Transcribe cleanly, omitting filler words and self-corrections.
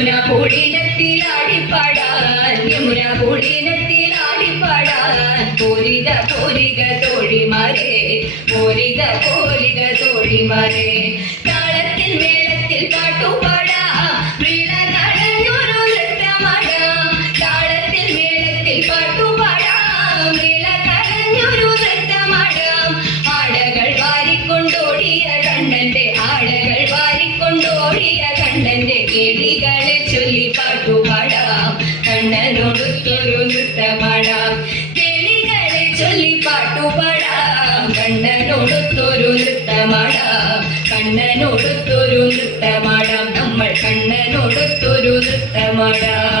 യമുന പൂളിനത്തിലാടിപ്പാടാൻ യമുന പൂളിനത്തിലാടിപ്പാടാൻ പോരിക പോരിക തോഴിമാരെ പോരിക പോരിക തോഴിമാരെ താളത്തിൽ മേളത്തിൽ പാട്ടുപാടാം വീണ തടഞ്ഞൊരു നൃത്തമാടാം താളത്തിൽ മേളത്തിൽ പാട്ടുപാടാം വീണ തടഞ്ഞൊരു നൃത്തമാടാം ആടകൾ വാരിക്കൊണ്ടോടിയ കണ്ണന്റെ ആടകൾ വാരിക്കൊണ്ടോടിയ കണ്ണന്റെ കേളികളെ ചൊല്ലി പാട്ടുപാടാം കണ്ണനോടൊത്തൊരു നൃത്തമാടാം കേളികളെ ചൊല്ലി പാട്ടുപാടാം കണ്ണനോടൊത്തൊരു നൃത്തമാടാം കണ്ണനോടൊത്തൊരു നൃത്തമാടാം നമ്മൾ കണ്ണനോടൊത്തൊരു നൃത്തമാടാം